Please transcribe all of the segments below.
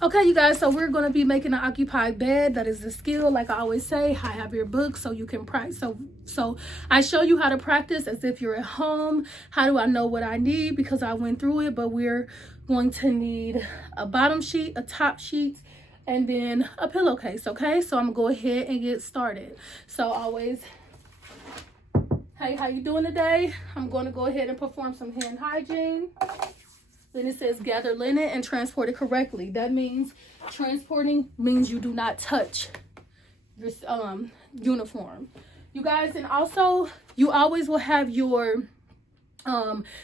Okay, you guys, so we're going to be making an occupied bed. That is the skill. Like I always say, I have your book so you can practice. So I show you how to practice as if you're at home. How do I know what I need? Because I went through it, but we're going to need a bottom sheet, a top sheet, and then a pillowcase, okay? So I'm going to go ahead and get started. So always, hey, how you doing today? I'm going to go ahead and perform some hand hygiene. Then it says gather linen and transport it correctly. That means transporting means you do not touch your uniform. You guys, and also you always will have your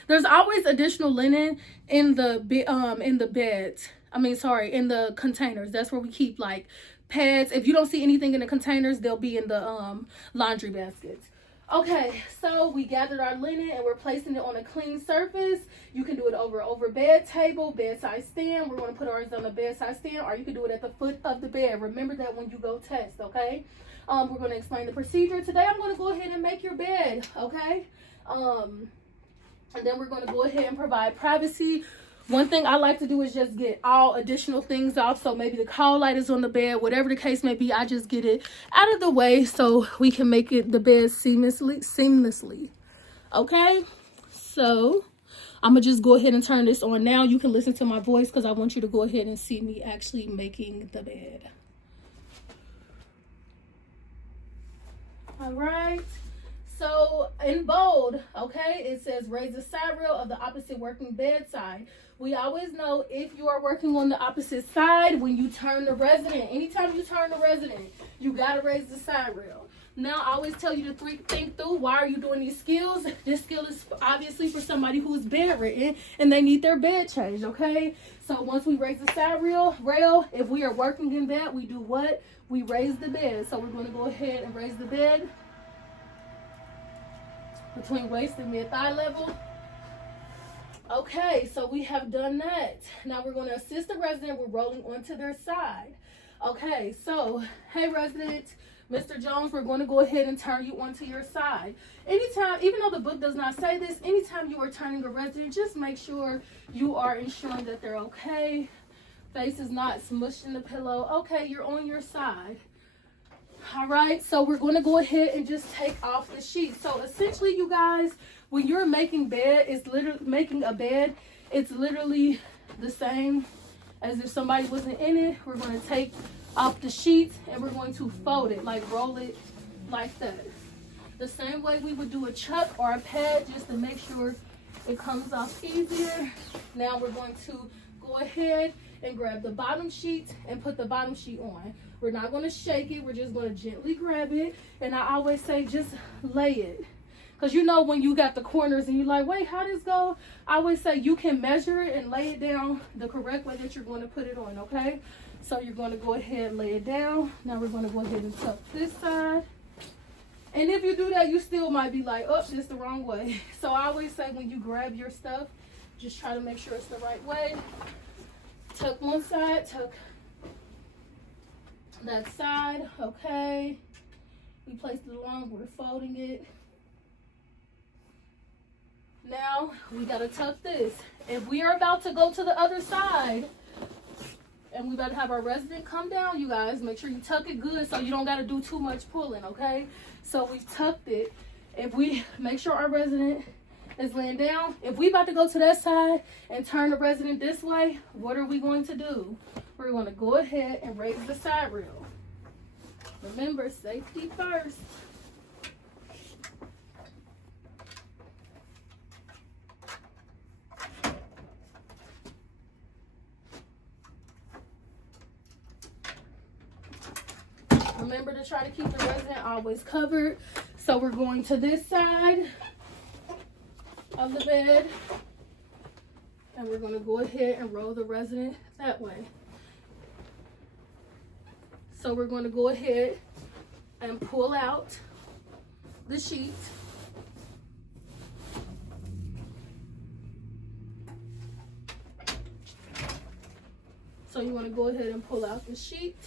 there's always additional linen in the beds. In the containers. That's where we keep like pads. If you don't see anything in the containers, they'll be in the laundry baskets. Okay, so we gathered our linen and we're placing it on a clean surface. You can do it over bed table, bedside stand. We're going to put ours on a bedside stand, or you can do it at the foot of the bed. Remember that when you go test, okay? We're going to explain the procedure. Today I'm going to go ahead and make your bed, okay? And then we're going to go ahead and provide privacy. One thing I like to do is just get all additional things off. So maybe the call light is on the bed, whatever the case may be, I just get it out of the way so we can make it the bed seamlessly. Okay, so I'm gonna just go ahead and turn this on now. You can listen to my voice because I want you to go ahead and see me actually making the bed. All right. So in bold, okay, it says raise the side rail of the opposite working bed side. We always know if you are working on the opposite side, when you turn the resident, anytime you turn the resident, you got to raise the side rail. Now, I always tell you to think through, why are you doing these skills? This skill is obviously for somebody who is bedridden and they need their bed changed, okay? So once we raise the side rail, if we are working in bed, we do what? We raise the bed. So we're going to go ahead and raise the bed between waist and mid-thigh level. Okay, so we have done that. Now we're going to assist the resident with rolling onto their side. Okay, so, hey resident, Mr. Jones, we're going to go ahead and turn you onto your side. Anytime, even though the book does not say this, anytime you are turning a resident, just make sure you are ensuring that they're okay. Face is not smushed in the pillow. Okay, you're on your side. All right, so we're going to go ahead and just take off the sheet. So essentially, you guys, when you're making a bed, it's literally the same as if somebody wasn't in it. We're going to take off the sheets and we're going to fold it, like roll it like that. The same way we would do a chuck or a pad, just to make sure it comes off easier. Now we're going to go ahead and grab the bottom sheet and put the bottom sheet on. We're not going to shake it. We're just going to gently grab it. And I always say just lay it. Because you know when you got the corners and you're like, wait, how does this go? I always say you can measure it and lay it down the correct way that you're going to put it on, okay? So you're going to go ahead and lay it down. Now we're going to go ahead and tuck this side. And if you do that, you still might be like, oh, this is the wrong way. So I always say when you grab your stuff, just try to make sure it's the right way. Tuck one side, tuck that side, okay. We placed it along, we're folding it. Now we gotta tuck this. If we are about to go to the other side and we better have our resident come down, you guys, make sure you tuck it good so you don't gotta do too much pulling, okay? So we tucked it. If we make sure our resident is laying down, if we about to go to that side and turn the resident this way, what are we going to do? We're going to go ahead and raise the side rail. Remember, safety first. Remember to try to keep the resident always covered. So we're going to this side of the bed and we're going to go ahead and roll the resident that way. So we're going to go ahead and pull out the sheet. So you want to go ahead and pull out the sheet.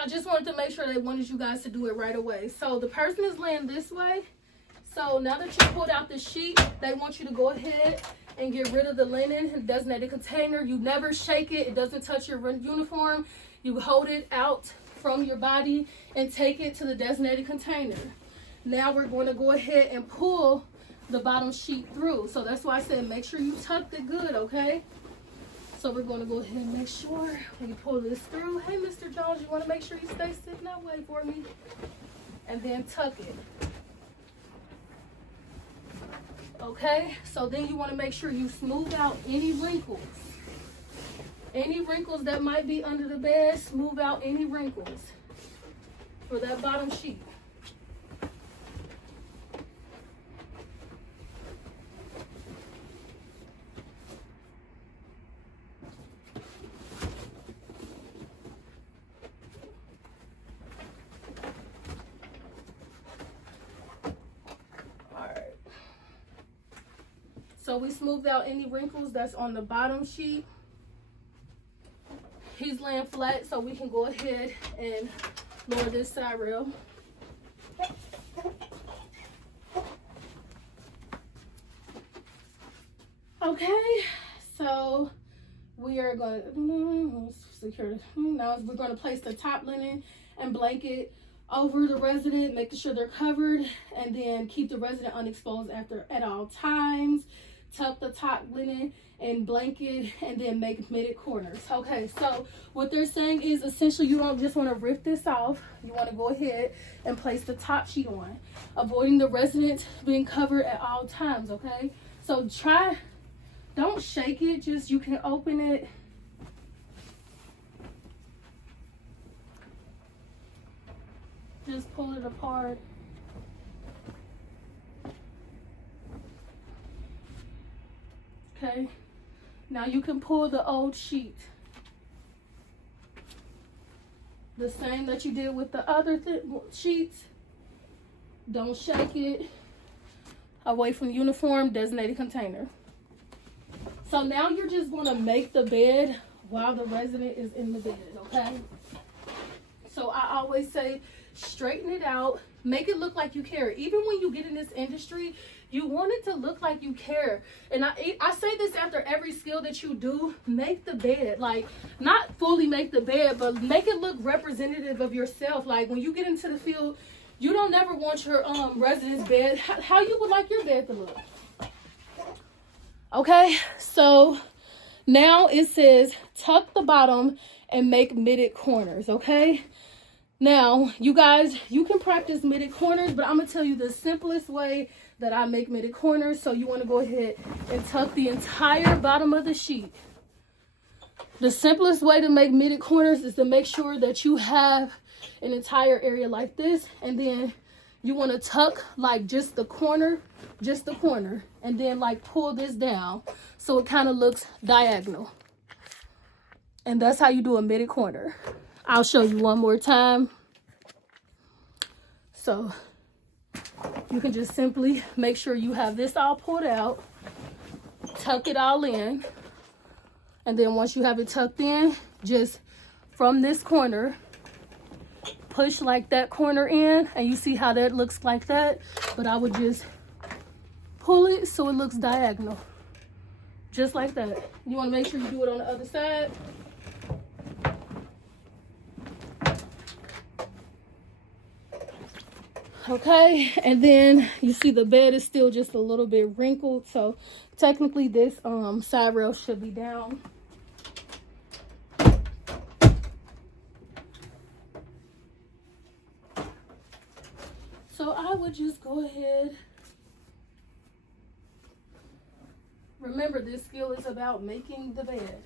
I just wanted to make sure they wanted you guys to do it right away. So the person is laying this way. So now that you pulled out the sheet, they want you to go ahead and get rid of the linen and designated container. You never shake it. It doesn't touch your uniform. You hold it out from your body and take it to the designated container. Now we're going to go ahead and pull the bottom sheet through. So that's why I said make sure you tucked it good, okay? So we're going to go ahead and make sure we pull this through. Hey, Mr. Jones, you want to make sure you stay sitting that way for me? And then tuck it. Okay, so then you want to make sure you smooth out any wrinkles. Any wrinkles that might be under the bed, smooth out any wrinkles for that bottom sheet. So we smoothed out any wrinkles that's on the bottom sheet. He's laying flat, so we can go ahead and lower this side rail. Okay, so we are going to secure. Now we're going to place the top linen and blanket over the resident, making sure they're covered, and then keep the resident unexposed at all times. Tuck the top linen and blanket, and then make midi corners. Okay, so what they're saying is essentially you don't just want to rip this off. You want to go ahead and place the top sheet on, avoiding the resident being covered at all times. Okay, so don't shake it, just you can open it. Just pull it apart. Okay, now you can pull the old sheet. The same that you did with the other sheets. Don't shake it. Away from the uniform, designated container. So now you're just going to make the bed while the resident is in the bed, okay? So I always say straighten it out. Make it look like you care. Even when you get in this industry, you want it to look like you care. And I say this after every skill that you do. Make the bed. Like, not fully make the bed, but make it look representative of yourself. Like, when you get into the field, you don't never want your resident's bed how you would like your bed to look. Okay, so now it says tuck the bottom and make midi corners, okay? Now, you guys, you can practice midi corners, but I'm going to tell you the simplest way that I make midi corners. So you want to go ahead and tuck the entire bottom of the sheet. The simplest way to make midi corners is to make sure that you have an entire area like this. And then you want to tuck like just the corner, and then like pull this down so it kind of looks diagonal. And that's how you do a midi corner. I'll show you one more time. So you can just simply make sure you have this all pulled out, tuck it all in, and then once you have it tucked in, just from this corner, push like that corner in, and you see how that looks like that, but I would just pull it so it looks diagonal, just like that. You want to make sure you do it on the other side. Okay, and then you see the bed is still just a little bit wrinkled, so technically this side rail should be down. So I would just go ahead. Remember, this skill is about making the bed.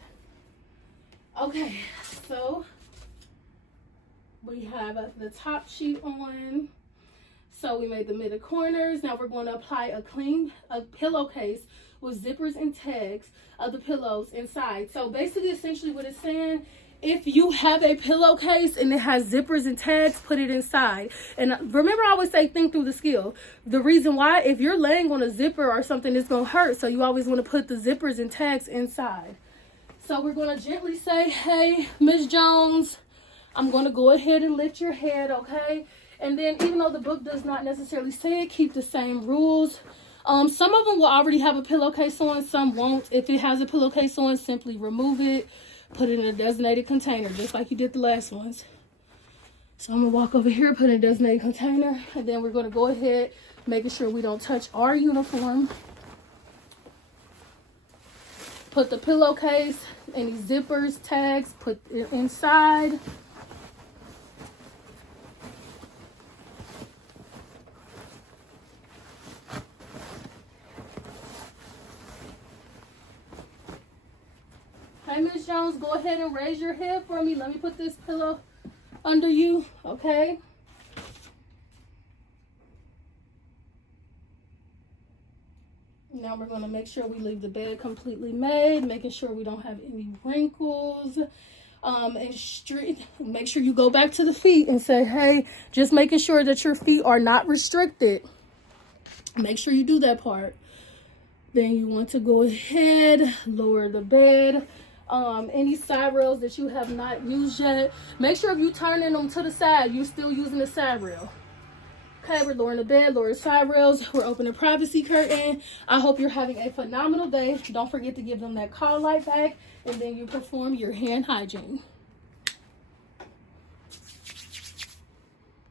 Okay, so we have the top sheet on. So we made the midi corners. Now we're going to apply a pillowcase with zippers and tags of the pillows inside. So basically, essentially what it's saying, if you have a pillowcase and it has zippers and tags, put it inside. And remember, I always say, think through the skill. The reason why, if you're laying on a zipper or something, it's going to hurt. So you always want to put the zippers and tags inside. So we're going to gently say, hey, Ms. Jones, I'm going to go ahead and lift your head, okay? And then even though the book does not necessarily say it, keep the same rules. Some of them will already have a pillowcase on, some won't. If it has a pillowcase on, simply remove it, put it in a designated container, just like you did the last ones. So I'm going to walk over here, put it in a designated container, and then we're going to go ahead, making sure we don't touch our uniform. Put the pillowcase, any zippers, tags, put it inside. Hey, Miss Jones, go ahead and raise your head for me. Let me put this pillow under you, okay? Now we're going to make sure we leave the bed completely made, making sure we don't have any wrinkles. And make sure you go back to the feet and say, hey, just making sure that your feet are not restricted. Make sure you do that part. Then you want to go ahead, lower the bed. Any side rails that you have not used yet, make sure if you turning them to the side, you're still using the side rail. Okay, we're lowering the bed, lower the side rails. We're opening privacy curtain. I hope you're having a phenomenal day. Don't forget to give them that call light back, and then you perform your hand hygiene.